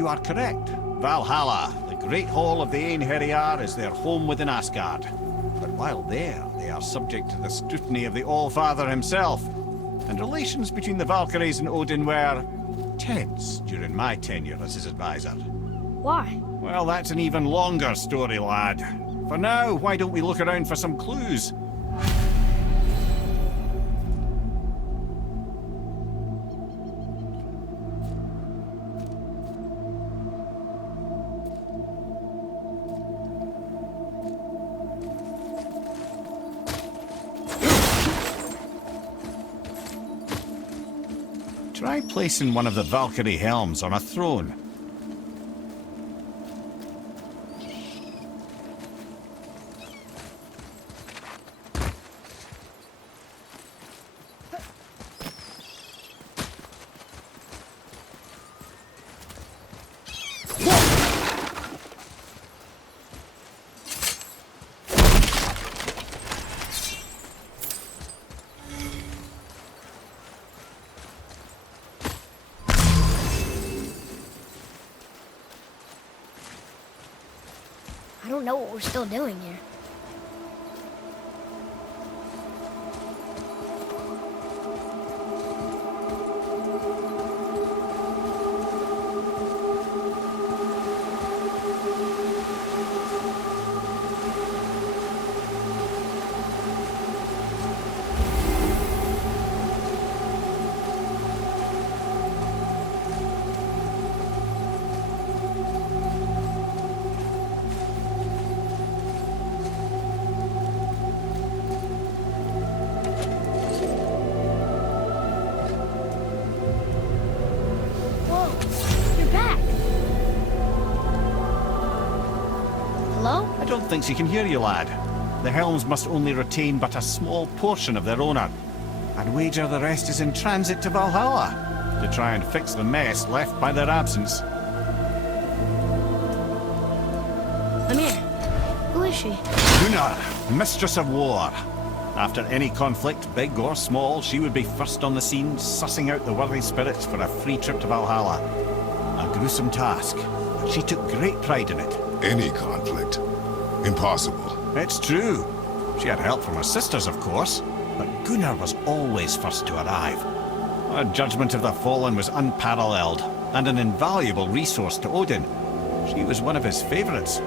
You are correct. Valhalla, the great hall of the Einherjar, is their home within Asgard. But while there, they are subject to the scrutiny of the All-Father himself. And relations between the Valkyries and Odin were tense during my tenure as his advisor. Why? Well, that's an even longer story, lad. For now, why don't we look around for some clues? Try placing one of the Valkyrie helms on a throne. I don't know what we're still doing here. I don't think she can hear you, lad. The helms must only retain but a small portion of their owner. I'd wager the rest is in transit to Valhalla to try and fix the mess left by their absence. Amir, who is she? Gunnar, Mistress of War. After any conflict, big or small, she would be first on the scene, sussing out the worthy spirits for a free trip to Valhalla. A gruesome task, but she took great pride in it. Any conflict? Impossible. It's true. She had help from her sisters, of course, but Gunnar was always first to arrive. Her judgment of the fallen was unparalleled, and an invaluable resource to Odin. She was one of his favorites.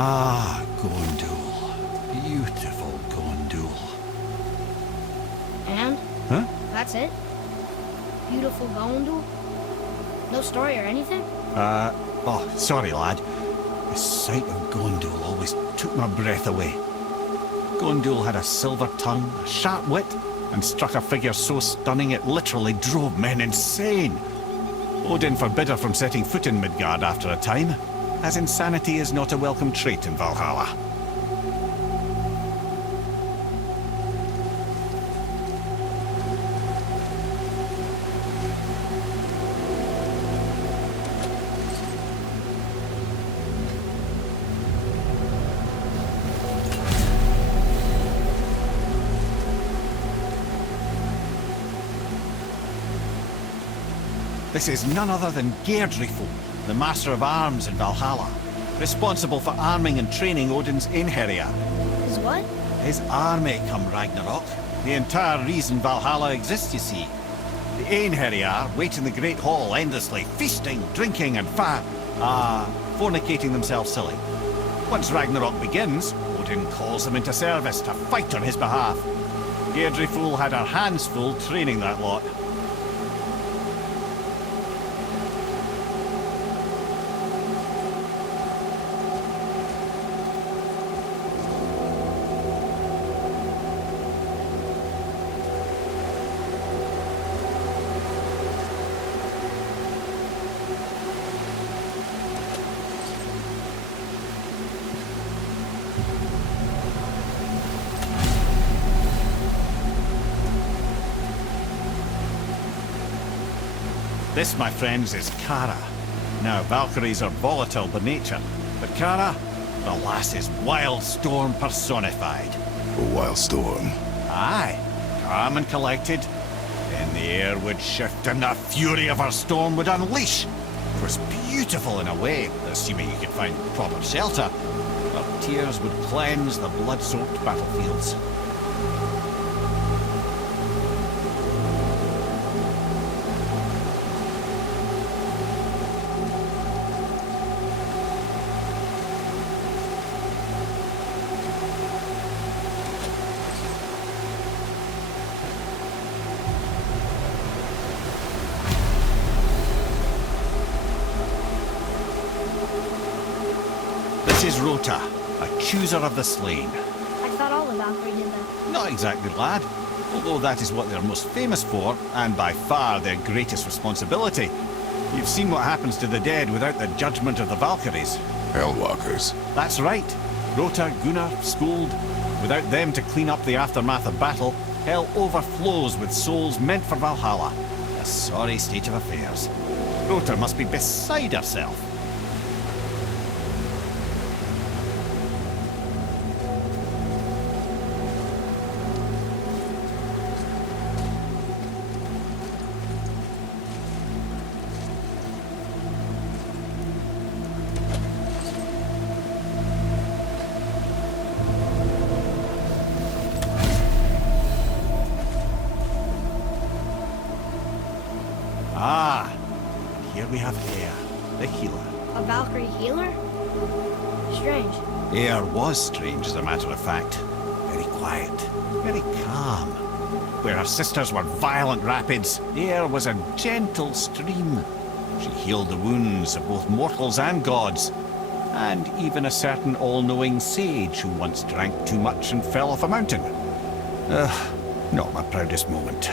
Ah, Gondul. Beautiful Gondul. And? Huh? That's it? Beautiful Gondul? No story or anything? Oh, sorry, lad. The sight of Gondul always took my breath away. Gondul had a silver tongue, a sharp wit, and struck a figure so stunning it literally drove men insane. Odin forbid her from setting foot in Midgard after a time, as insanity is not a welcome trait in Valhalla. This is none other than Geirdrifo, the Master of Arms in Valhalla, responsible for arming and training Odin's Einherjar. His what? His army come Ragnarok. The entire reason Valhalla exists, you see. The Einherjar wait in the Great Hall endlessly, feasting, drinking, and fornicating themselves silly. Once Ragnarok begins, Odin calls them into service to fight on his behalf. Deirdre had her hands full training that lot. This, my friends, is Kara. Now, Valkyries are volatile by nature, but Kara, the lass is wild storm personified. A wild storm. Aye, calm and collected. Then the air would shift and the fury of her storm would unleash. It was beautiful in a way, assuming you could find proper shelter. Her tears would cleanse the blood-soaked battlefields. This is Rota, accuser of the slain. I thought all the Valkyries did that. Not exactly, lad. Although that is what they're most famous for, and by far their greatest responsibility. You've seen what happens to the dead without the judgment of the Valkyries. Hellwalkers. That's right. Rota, Gunnar, Skuld. Without them to clean up the aftermath of battle, hell overflows with souls meant for Valhalla. A sorry state of affairs. Rota must be beside herself. Ah, and here we have Air, the healer. A Valkyrie healer? Strange. Air was strange, as a matter of fact. Very quiet, very calm. Where her sisters were violent rapids, Air was a gentle stream. She healed the wounds of both mortals and gods, and even a certain all-knowing sage who once drank too much and fell off a mountain. Not my proudest moment.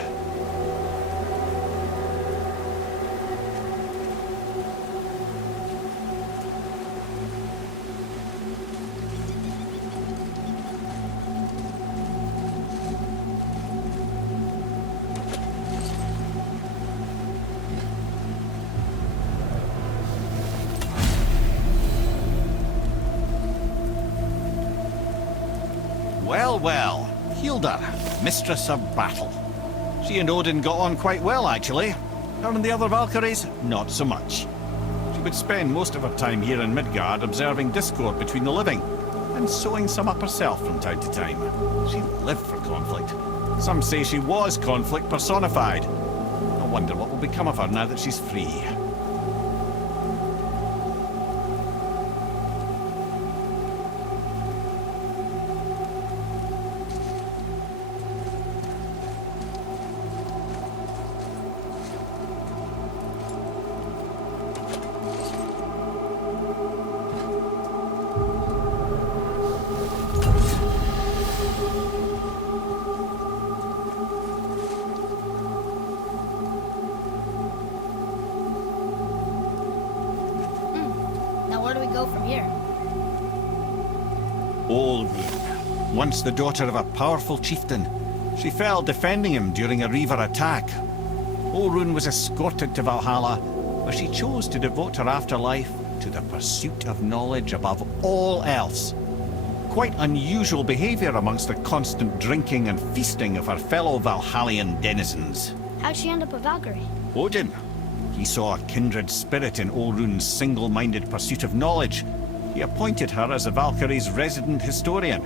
Well, well, Hilda, mistress of battle. She and Odin got on quite well, actually. Her and the other Valkyries, not so much. She would spend most of her time here in Midgard observing discord between the living, and sewing some up herself from time to time. She lived for conflict. Some say she was conflict personified. I wonder what will become of her now that she's free. Now where do we go from here? Olrun, once the daughter of a powerful chieftain. She fell defending him during a Reaver attack. Olrun was escorted to Valhalla, where she chose to devote her afterlife to the pursuit of knowledge above all else. Quite unusual behavior amongst the constant drinking and feasting of her fellow Valhallian denizens. How'd she end up a Valkyrie? Odin. He saw a kindred spirit in Olrun's single-minded pursuit of knowledge. He appointed her as the Valkyrie's resident historian.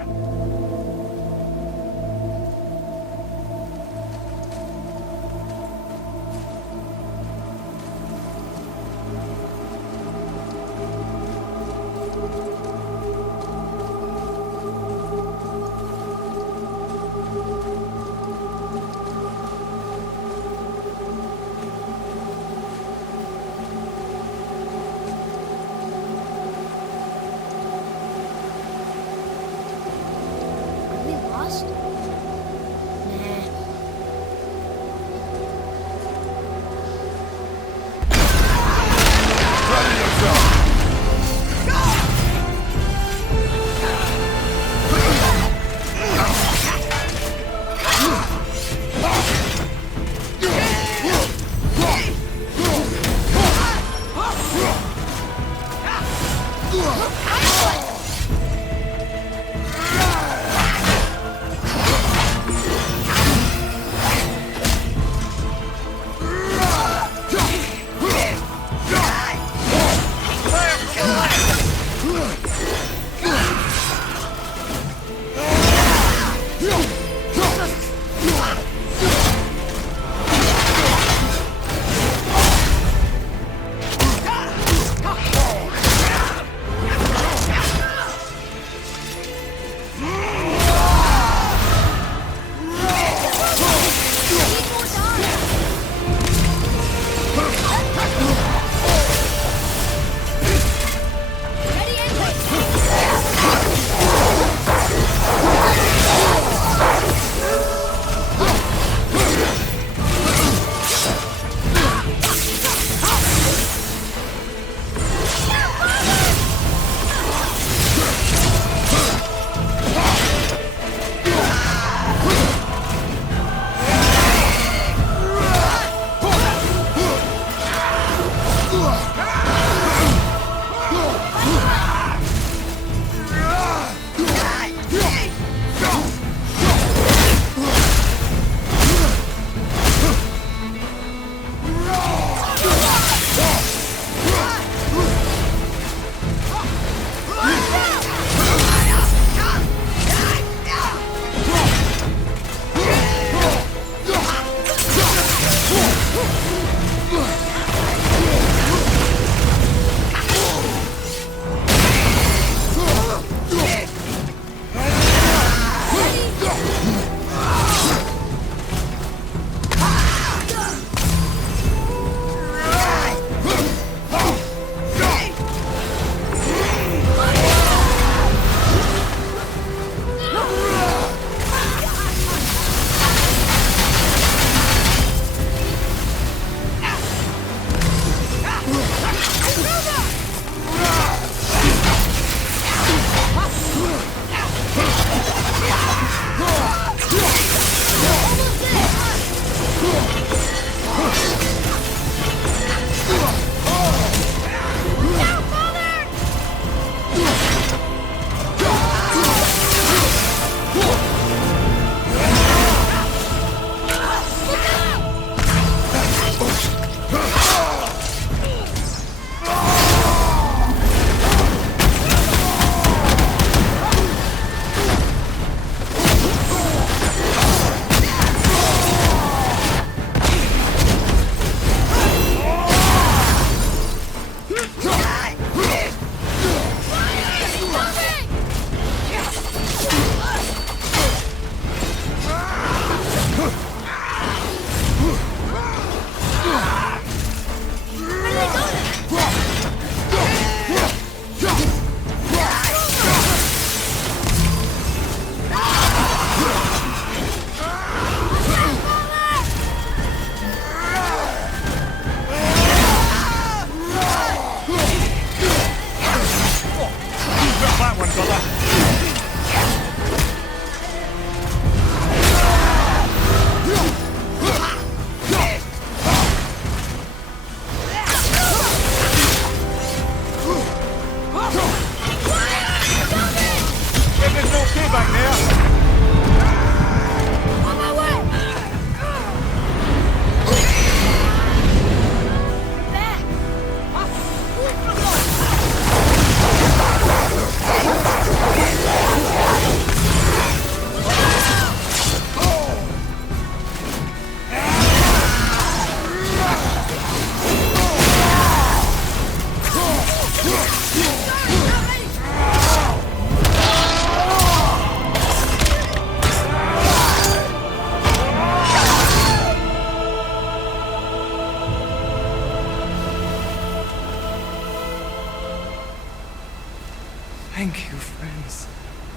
Thank you, friends.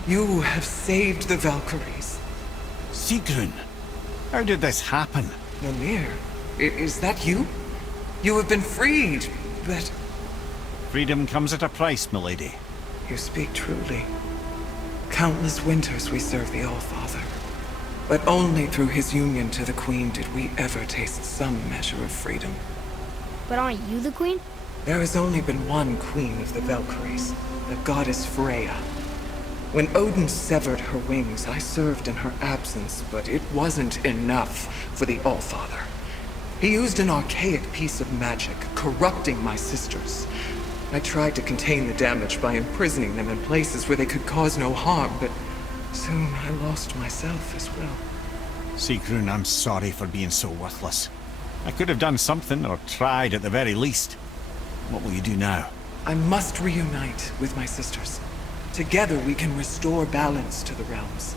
You have saved the Valkyries. Sigrun, how did this happen? Mimir, is that you? You have been freed, but... Freedom comes at a price, milady. You speak truly. Countless winters we served the All-Father. But only through his union to the Queen did we ever taste some measure of freedom. But aren't you the queen? There has only been one Queen of the Valkyries, the goddess Freya. When Odin severed her wings, I served in her absence, but it wasn't enough for the All-Father. He used an archaic piece of magic, corrupting my sisters. I tried to contain the damage by imprisoning them in places where they could cause no harm, but soon I lost myself as well. Sigrun, I'm sorry for being so worthless. I could have done something, or tried at the very least. What will you do now? I must reunite with my sisters. Together we can restore balance to the realms.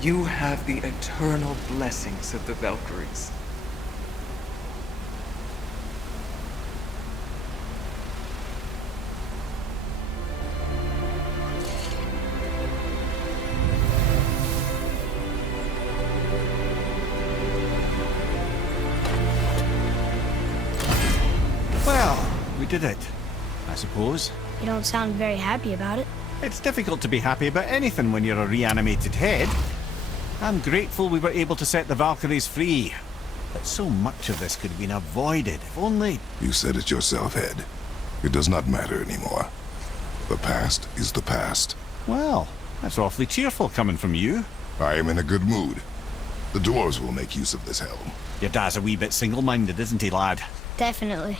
You have the eternal blessings of the Valkyries. Well, we did it, I suppose. You don't sound very happy about it. It's difficult to be happy about anything when you're a reanimated head. I'm grateful we were able to set the Valkyries free. But so much of this could have been avoided, if only... You said it yourself, Head. It does not matter anymore. The past is the past. Well, that's awfully cheerful coming from you. I am in a good mood. The dwarves will make use of this helm. Your dad's a wee bit single-minded, isn't he, lad? Definitely.